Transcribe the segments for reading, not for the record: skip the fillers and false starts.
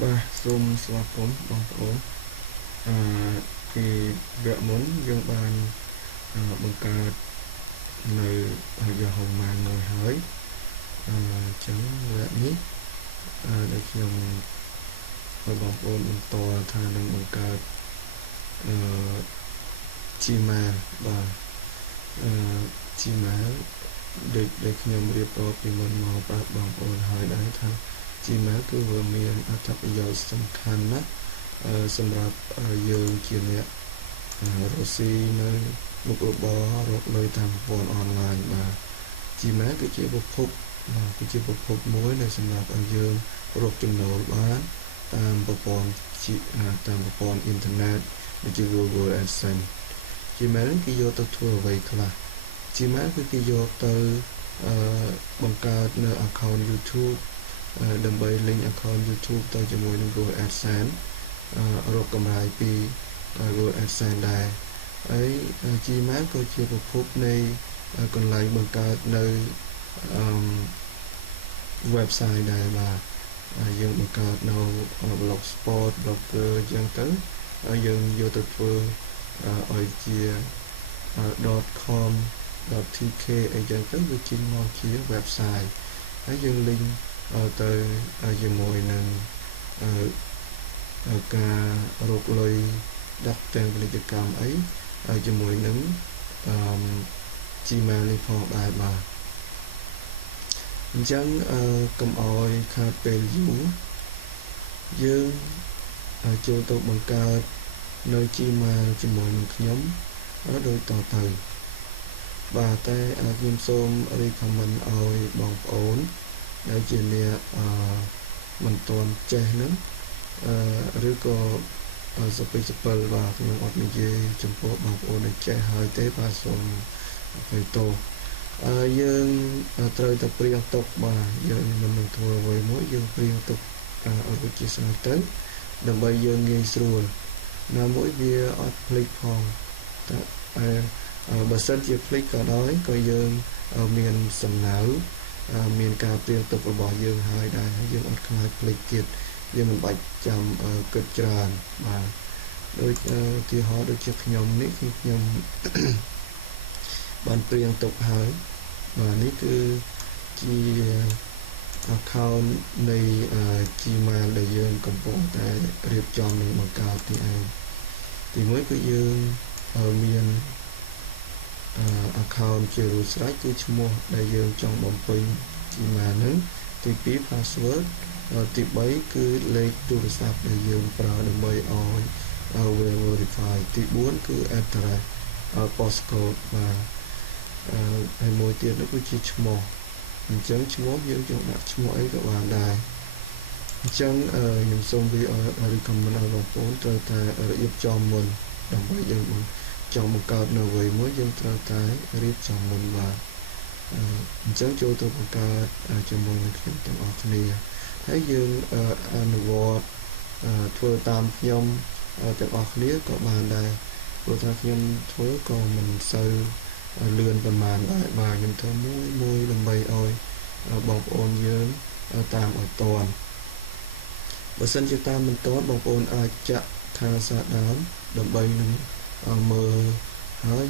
Bah,សូមស្វាគមន៍បងប្អូនពីវគ្គមុនយើងបានបង្កើតនៅ Yahoo Man មួយហើយអញ្ចឹងវគ្គនេះដែលខ្ញុំឲ្យបងប្អូនបន្តថានឹងបង្កើតអឺ Gmail បាទGmail ដែលខ្ញុំរៀបរាប់ពីមុនមកប្រាប់បងប្អូនហើយដែរថា Gmail គឺវាមានអត្ថប្រយោជន៍សំខាន់ណាស់សម្រាប់យើងជាអ្នករកស៊ីនៅមុខរបររកលុយតាមប្រព័ន្ធអនឡាញបាទ Gmail គឺជាប្រភពមួយដែលសម្រាប់ឲ្យយើងរកចំណូលបានតាមប្រព័ន្ធអ៊ីនធឺណិតដូចជា Google AdSense Gmail គេយកទៅធ្វើអ្វីខ្លះ Gmail គឺគេយកទៅបង្កើតនៅ account YouTube ដើម្បី link account YouTube ទៅជាមួយនឹង Google AdSense រកកម្រៃពី Google AdSense ដែរហើយ Gmail ក៏ជាប្រភពនៃកន្លែងបង្កើតនៅwebsite ដែរបាទយើងបង្កើតនៅ blogspot blogger អញ្ចឹងទៅយើងយកទៅធ្វើឲ្យជា .com .tk អីចឹងទៅវាចេញមកជា website ហើយយើង link ទៅជាមួយនឹងការរកលុយដាក់ទាំងពាណិជ្ជកម្មអីជាមួយនឹងGmail នេះផងដែរបាទអញ្ចឹងកុំឲ្យខាតពេលយូរយើងចូលទៅបង្កើតនៅ Gmail ជាមួយនឹងខ្ញុំដូចតទៅបាទតែខ្ញុំសូម recommend ឲ្យបងប្អូនដែលជាអ្នកមិនទាន់ចេះហ្នឹងឬក៏សពេសពិលបាទខ្ញុំអត់និយាយចំពោះបងប្អូនដែលចេះហើយទេបាទសូមអភ័យទោសយើងត្រូវតែព្រៀងទុកបាទយើងមិននឹងធ្វើអ្វីមួយយើងព្រៀងទុកឲ្យវាជាស្រេចទៅដើម្បីយើងងាយស្រួលណាមួយវាអត់ភ្លេចផងតែបើសិនជាភ្លេចក៏ដោយក៏យើងមានសំណៅមានការព្រៀងទុករបស់យើងហើយដែរយើងអត់ខ្លាចភ្លេចទៀតយើងមិនបាច់ចាំគិតច្រើនបាទដូចឧទាហរណ៍ដូចជាខ្ញុំនេះគឺខ្ញុំបានព្រៀងទុកហើយបាទនេះគឺជា account នៃ Gmail ដែលយើងកំពុងតែរៀបចំនិងបង្កើតនេះឯងទីមួយគឺយើងមាន account ជារួចស្រេចគឺឈ្មោះដែលយើងចង់បំពេញ Gmail ហ្នឹងទី2 password ទី3គឺលេខទូរស័ព្ទដែលយើងប្រើដើម្បីឲ្យverify ទី4គឺ address postcode បាទហើយមួយទៀតនោះគឺជាឈ្មោះអញ្ចឹងឈ្មោះយើងចង់ដាក់ឈ្មោះអីក៏បានដែរអញ្ចឹងខ្ញុំសូមrecommend ឲ្យបងប្អូនត្រូវតែរៀបចំមុនដើម្បីយើងចង់បង្កើតនៅអ្វីមួយយើងត្រូវតែរៀបចំមុនបាទអញ្ចឹងចូលទៅបង្កើតជាមួយនឹងខ្ញុំទាំងអស់គ្នាហើយយើងអនុវត្តធ្វើតាមខ្ញុំទាំងអស់គ្នាក៏បានដែរព្រោះថាខ្ញុំធ្វើក៏មិនសូវលឿនប៉ុន្មានដែរបាទខ្ញុំធ្វើមួយដើម្បីឲ្យបងប្អូនយើងតាមឲ្យតាន់បើសិនជាតាមមិនតាន់បងប្អូនអាចចាក់ថាសារដើមដើម្បីនឹងមើលហើយ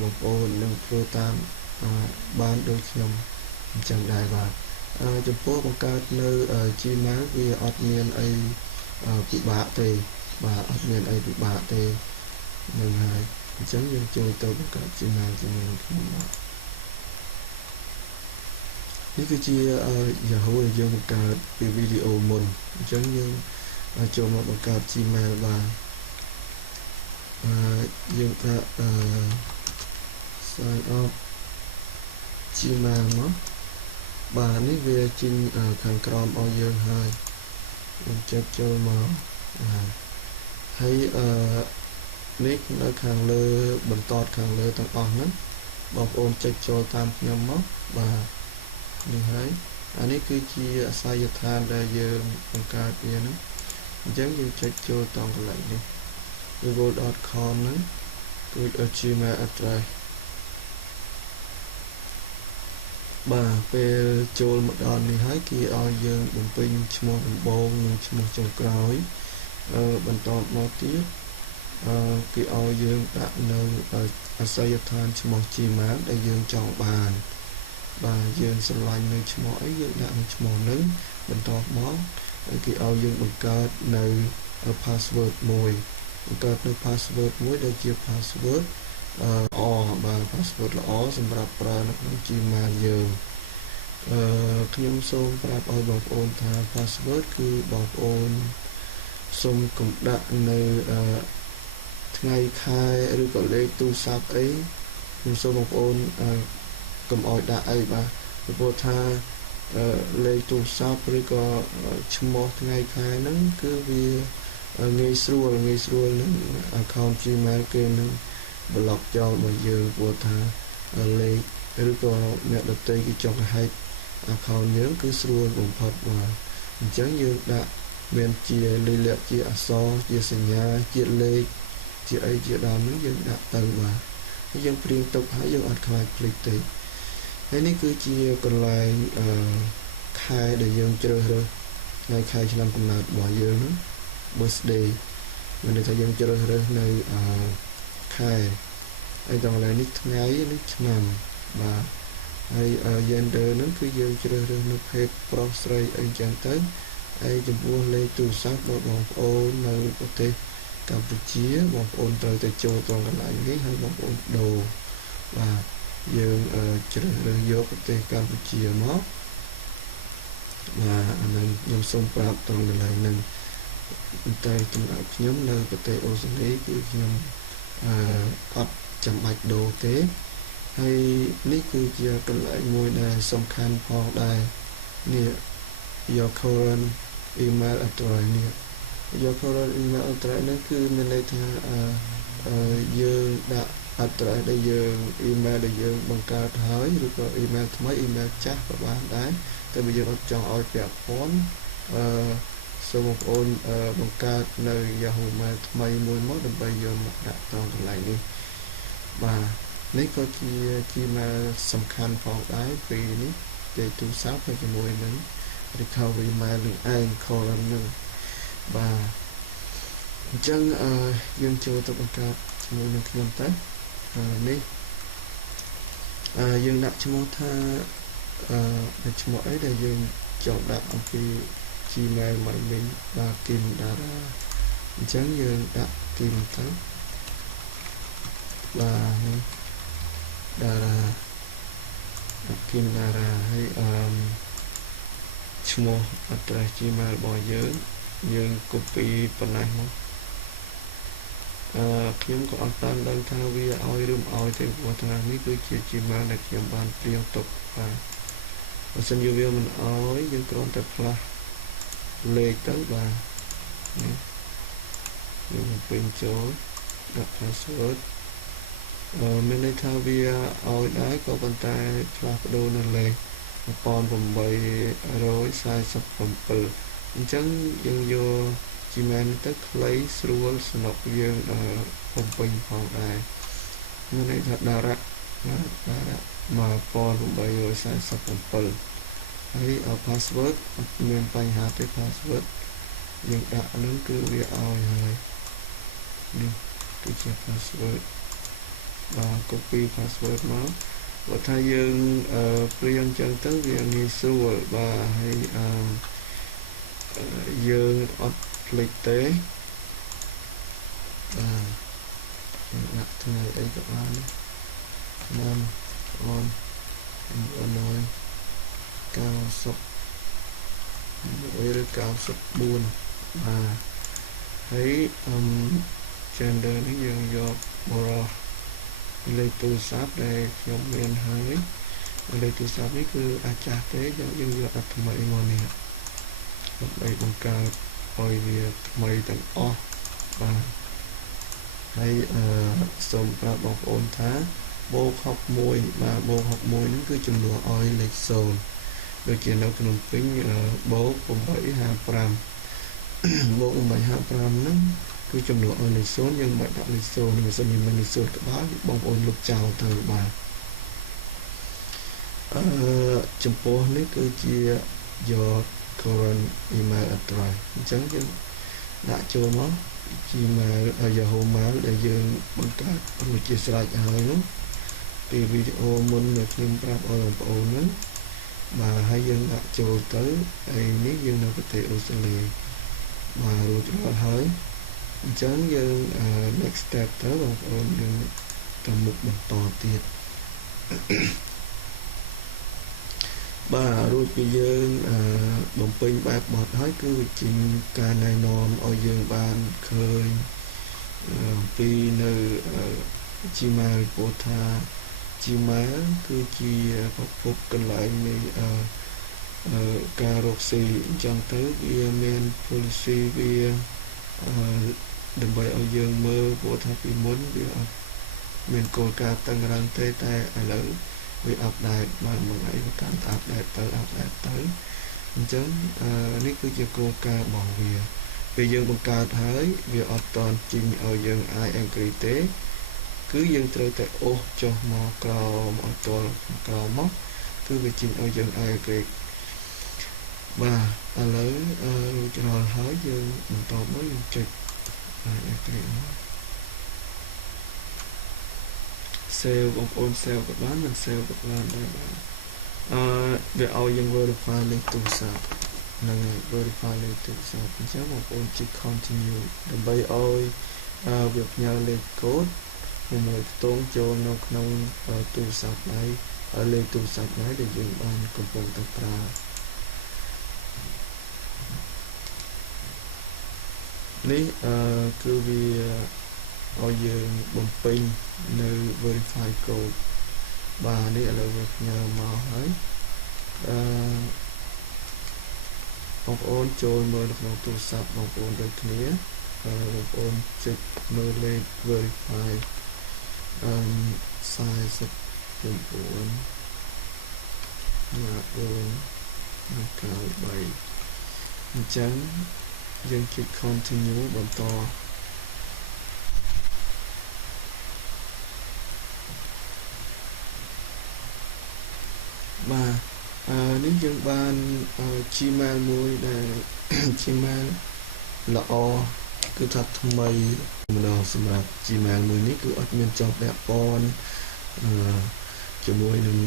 បងប្អូននឹងធ្វើតាមបានដូចខ្ញុំអញ្ចឹងដែរបាទចំពោះបង្កើតនៅ Gmail វាអត់មានអីពិបាកទេបាទអត់មានអីពិបាកទេនឹងហើយអញ្ចឹងយើងចូលទៅបង្កើត Gmail ជាមួយនឹងខ្ញុំបាទនេះគឺជា Yahoo ដែលយើងបង្កើតពីវីដេអូមុនអញ្ចឹងយើងចូលមកបង្កើត Gmail បាទយើងដាក់sign up Gmail មកបាទនេះវាចេញខាងក្រោមឲ្យយើងហើយយើងចុចចូលមកហើយនេះនៅខាងលើបន្តខាងលើទាំងអស់ហ្នឹងបងប្អូនចុចចូលតាមខ្ញុំមកបាទនេះហើយអានេះគឺជាអាសយដ្ឋានដែលយើងបង្កើតវាហ្នឹងអញ្ចឹងយើងចុចចូលតាមកន្លែងនេះ google.com ហ្នឹងគឺ Gmail address បាទពេលចូលមកដល់នេះហើយគេឲ្យយើងបំពេញឈ្មោះដំបូងនិងឈ្មោះចុងក្រោយបន្តមកទៀតគេឲ្យយើងដាក់នៅអាសយដ្ឋានឈ្មោះ Gmail ដែលយើងចង់បានបាទយើងស្រឡាញ់នៅឈ្មោះអីយើងដាក់នៅឈ្មោះហ្នឹងបន្តមកគេឲ្យយើងបង្កើតនៅ password មួយបង្កើតនៅ password មួយដែលជា password បាទ password ល្អសម្រាប់ប្រើនៅក្នុង Gmail យើងខ្ញុំសូមប្រាប់ឲ្យបងប្អូនថា password គឺបងប្អូនសូមកុំដាក់នៅថ្ងៃខែឬក៏លេខទូរស័ព្ទអីខ្ញុំសូមបងប្អូនកុំឲ្យដាក់អីបាទព្រោះថាលេខទូរស័ព្ទឬក៏ឈ្មោះថ្ងៃខែហ្នឹងគឺវាងាយស្រួលនឹង account Gmail គេនឹង block ចោលរបស់យើងព្រោះថាលេខឬក៏អ្នកដទៃគេចង់ hack account យើងគឺស្រួលបំផុតបាទអញ្ចឹងយើងដាក់មានជាលេខលក្ខជាអក្សរជាសញ្ញាជាលេខជាអីជាដើមហ្នឹងយើងដាក់ទៅបាទយើងព្រៀងទុកហើយយើងអត់ខ្លាចភ្លេចទេហើយនេះគឺជាកន្លែងខែដែលយើងជ្រើសរើសថ្ងៃខែឆ្នាំកំណើតរបស់យើងហ្នឹង birthday មានន័យថាយើងជ្រើសរើសនៅខែហើយកន្លែងនេះថ្ងៃនេះឆ្នាំបាទហើយ gender ហ្នឹងគឺយើងជ្រើសរើសនៅភេទប្រុសស្រីអីចឹងទៅហើយចំពោះលេខទូរស័ព្ទរបស់បងប្អូននៅប្រទេសកម្ពុជាបងប្អូនត្រូវតែចូលត្រង់កន្លែងនេះហើយបងប្អូនដូរបាទយើងជ្រើសរើសយកប្រទេសកម្ពុជាមកបាទអានឹងខ្ញុំសូមប្រាប់ត្រង់កន្លែងហ្នឹងតែសម្រាប់ខ្ញុំនៅប្រទេសអូស្ត្រាលីគឺខ្ញុំអត់ចាំបាច់ដូរទេហើយនេះគឺជាកន្លែងមួយដែលសំខាន់ផងដែរនេះ your current email address នេះ your current email address ហ្នឹងគឺមានន័យថាយើងដាក់ address ដែលយើង email ដែលយើងបង្កើតហើយឬក៏ email ថ្មី email ចាស់ក៏បានដែរតែបើយើងអត់ចង់ឲ្យពាក់ព័ន្ធសូមបងប្អូនបង្កើតនៅ Yahoo Mail ថ្មីមួយមកដើម្បីយកមកដាក់ត្រង់កន្លែងនេះបាទនេះក៏ជា Gmail សំខាន់ផងដែរពេលនេះតែទូរស័ព្ទហើយជាមួយនឹង recovery mail នឹងឯង column នឹងបាទអញ្ចឹងយើងចូលទៅបង្កើតជាមួយនឹងខ្ញុំទៅនេះយើងដាក់ឈ្មោះថាឈ្មោះអីដែលយើងចង់ដាក់អំពី Gmail មកវិញបាទ Kim Dara អញ្ចឹងយើងដាក់ Kim ទៅបាទនេះ Dara ដាក់ Kim Dara ហើយឈ្មោះ address Gmail របស់យើង copy ប៉ុណ្ណេះមកខ្ញុំក៏អត់តាន់ដឹងថាវាឲ្យឬមិនឲ្យទេព្រោះថានេះគឺជា Gmail ដែលខ្ញុំបានព្រៀងទុកបាទបើសិនជាវាមិនឲ្យយើងគ្រាន់តែផ្លាស់លេខទៅបាទនេះយើងបំពេញចូលដាក់ password មានន័យថាវាឲ្យដែរក៏ប៉ុន្តែផ្លាស់ប្ដូរនៅលេខ1847អញ្ចឹងយើងយក Gmail ទៅខ្លីស្រួលស្នុកយើងបំពេញផងដែរមានន័យថា direct 1847ហើយpassword អត់មានបញ្ហាទេ password យើងដាក់នឹងគឺវាឲ្យហើយនេះគឺជា password បាទ copy password មកបើថាយើងព្រៀងចឹងទៅវាងាយស្រួលបាទហើយយើងអត់ភ្លេចទេបាទដាក់ថ្ងៃអីក៏បានឆ្នាំអូន90ឬ94បាទហើយ gender នេះយើងយកបរិបទលេខទូរស័ព្ទដែលខ្ញុំមានហើយលេខទូរស័ព្ទនេះគឺអាចចាស់ទេយើងយកអាថ្មីមកនេះដើម្បីបង្កើតឲ្យវាថ្មីទាំងអស់បាទហើយសូមប្រាប់បងប្អូនថាបូក61បាទបូក61ហ្នឹងគឺចំនួនឲ្យលេខ0ដូចជានៅក្នុងពេញបូក855បូក855ហ្នឹងគឺចំនួនឲ្យលេខ0យើងមិនដាក់លេខ0មិនសិនមានលេខ0ក្បាលបងប្អូនលុបចោលទៅបាទ ចំពោះនេះគឺជា your current email address អញ្ចឹងយើងដាក់ចូលមក Gmail Yahoo Mail ដែលយើងបង្កើតរួចជាស្រេចហើយនោះពីវីដេអូមុនដែលខ្ញុំប្រាប់ឲ្យបងប្អូនហ្នឹងបាទហើយយើងដាក់ចូលទៅហើយនេះយើងនៅប្រទេសអូស្ត្រាលីបាទរួចរាល់ហើយអញ្ចឹងយើង next step ទៅបងប្អូនយើងទៅមុខបន្តទៀតបាទរួចពីយើងបំពេញបែបបទហើយគឺវាជាការណែនាំឲ្យយើងបានឃើញពីនៅ Gmail ពោលថា Gmail គឺជាប្រភពកន្លែងនៃការរកស៊ីអញ្ចឹងទៅវាមាន policy វាដើម្បីឲ្យយើងមើលព្រោះថាពីមុនវាអត់មានគោលការណ៍តឹងរ៉ឹងទេតែឥឡូវវាអាប់ដេតបានមួយថ្ងៃវាកាន់អាប់ដេតទៅអញ្ចឹងនេះគឺជាគោលការណ៍របស់វាពេលយើងបង្កើតហើយវាអត់តន់ជិញឲ្យយើងអាចអង្គុយទេគឺយើងត្រូវតែអូសចុះមកក្រោមអត់ទាល់ក្រោមមកគឺវាជិញឲ្យយើងអាចអង្គុយបាទឥឡូវរួចរាល់ហើយយើងបន្តមកយើងចុចអាចអង្គុយមក save បងប្អូន save ក៏បានមិន save ក៏បានដែរបាទវាឲ្យយើង verify លេខទូរស័ព្ទនឹង verify លេខទូរស័ព្ទអញ្ចឹងបងប្អូនចុច continue ដើម្បីឲ្យវាផ្ញើលេខកូដមួយខ្ទង់ចូលនៅក្នុងទូរស័ព្ទដៃលេខទូរស័ព្ទដៃដែលយើងបានកំពុងតែប្រើនេះគឺវាឲ្យយើងបំពេញនៅ verify code បាទនេះឥឡូវវាផ្ញើមកហើយបងប្អូនចូលមើលនៅក្នុងទូរស័ព្ទបងប្អូនដូចគ្នាបងប្អូនចុចមើលលេខ verify 49 93អញ្ចឹងយើងចុច continue បន្តបាទនេះយើងបាន Gmail មួយដែល Gmail ល្អគឺថាថ្មីម្ដងសម្រាប់ Gmail មួយនេះគឺអត់មានជាប់ពាក់ព័ន្ធជាមួយនឹង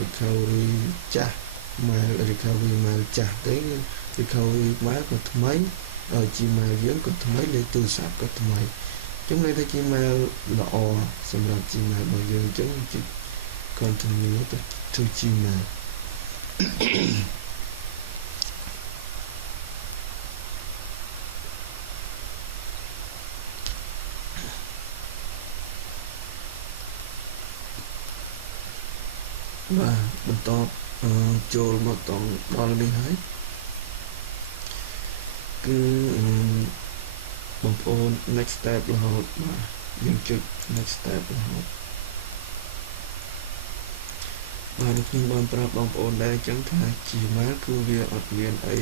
recovery ចាស់ mail recovery mail ចាស់ទេ recovery mail ក៏ថ្មី Gmail យើងក៏ថ្មីលេខទូរស័ព្ទក៏ថ្មីខ្ញុំន័យថា Gmail ល្អសម្រាប់ Gmail របស់យើងអញ្ចឹងជិះ continue to Gmail បាទបន្តចូលមកដល់នេះហើយគឺបងប្អូន next step រហូតបាទយើងចុច next step រហូតបាទនេះខ្ញុំបានប្រាប់បងប្អូនដែរអញ្ចឹងថា Gmail គឺវាអត់មានអី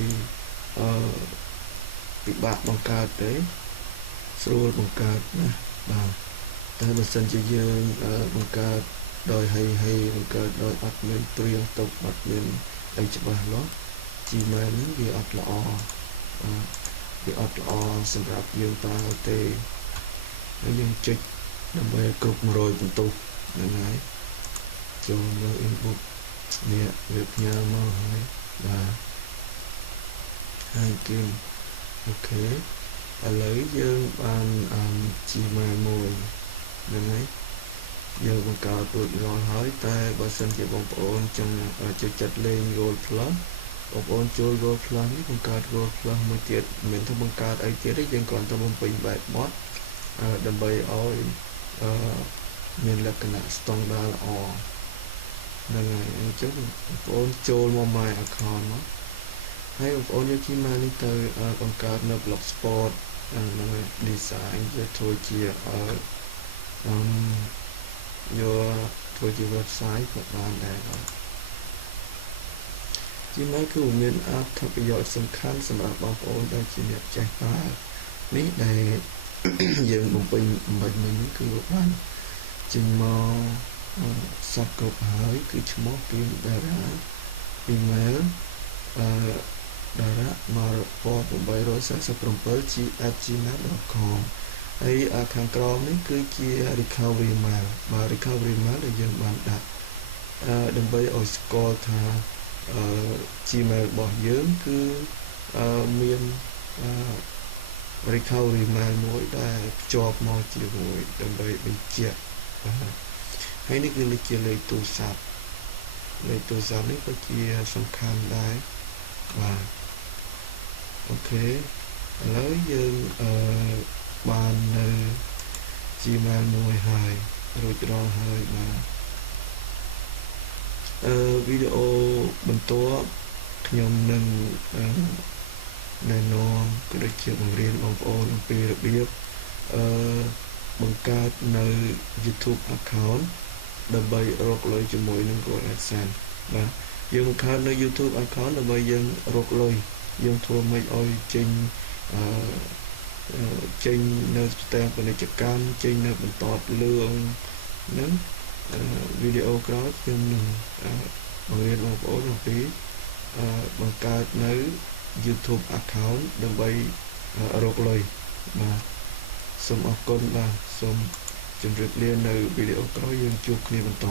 ពិបាកបង្កើតទេស្រួលបង្កើតណាបាទតែបើសិនជាយើងបង្កើតដោយហើយបង្កើតដោយអត់មានព្រៀងទុកអត់មានអីច្បាស់លាស់ Gmail នេះវាអត់ល្អវាអត់ល្អសម្រាប់យើងប្រើទេហើយយើងចុចដើម្បីគ្រប់100បន្ទុកហ្នឹងហើយចូលនៅ inbox នេះវាផ្ញើមកហើយបាទហើយគឺអូខេឥឡូវយើងបាន Gmail មួយហ្នឹងហើយយើងបង្កើតរួចរាល់ហើយតែបើសិនជាបងប្អូនចង់ចូលចិត្តលេង Gold Plus បងប្អូនចូល Gold Plus នេះបង្កើត Gold Plus មួយទៀតមិនថាបង្កើតអីទៀតទេយើងគ្រាន់តែបំពេញបែបបត់ដើម្បីឲ្យមានលក្ខណៈស្តង់ដារល្អហ្នឹងហើយអញ្ចឹងបងប្អូនចូលមក My Account មកហើយបងប្អូនយក Gmail នេះទៅបង្កើតនៅ Blogspot ហ្នឹងហើយ design វាធ្វើជាធ្វើជា website ក៏បានដែរបាទ Gmail គឺមានអត្ថប្រយោជន៍សំខាន់សម្រាប់បងប្អូនដែលជាអ្នកចេះប្រើនេះដែលយើងបំពេញអំបញ្ញមិញគឺបានចេញមក សពគ្រប់ហើយគឺឈ្មោះគឺតារា email dara.mar1847 ហើយខាងក្រោមនេះគឺជា recovery mail បាទ recovery mail ដែលយើងបានដាក់ដើម្បីឲ្យស្គាល់ថា Gmail របស់យើងគឺមានrecovery mail មួយដែលភ្ជាប់មកជាមួយដើម្បីបញ្ជាក់ហើយនេះគឺជាលេខទូរស័ព្ទនេះក៏ជាសំខាន់ដែរបាទអូខេឥឡូវយើងបាននៅ Gmail មួយហើយរួចរាល់ហើយបាទវីដេអូបន្ទាប់ខ្ញុំនឹងណែនាំក៏ដូចជាបង្រៀនបងប្អូនអំពីរបៀបបង្កើតនៅ YouTube account ដើម្បីរកលុយជាមួយនឹង Google AdSense បាទយើងបង្កើតនៅ YouTube account ដើម្បីយើងរកលុយយើងធ្វើម៉េចឲ្យចេញនៅស្ទែនពាណិជ្ជកម្មចេញនៅបន្តលឿងហ្នឹងវីដេអូក្រោយខ្ញុំនឹងបង្រៀនបងប្អូនអំពីបង្កើតនៅ YouTube account ដើម្បីរកលុយបាទសូមអរគុណបាទសូមជម្រាបលានៅវីដេអូក្រោយយើងជួបគ្នាបន្ត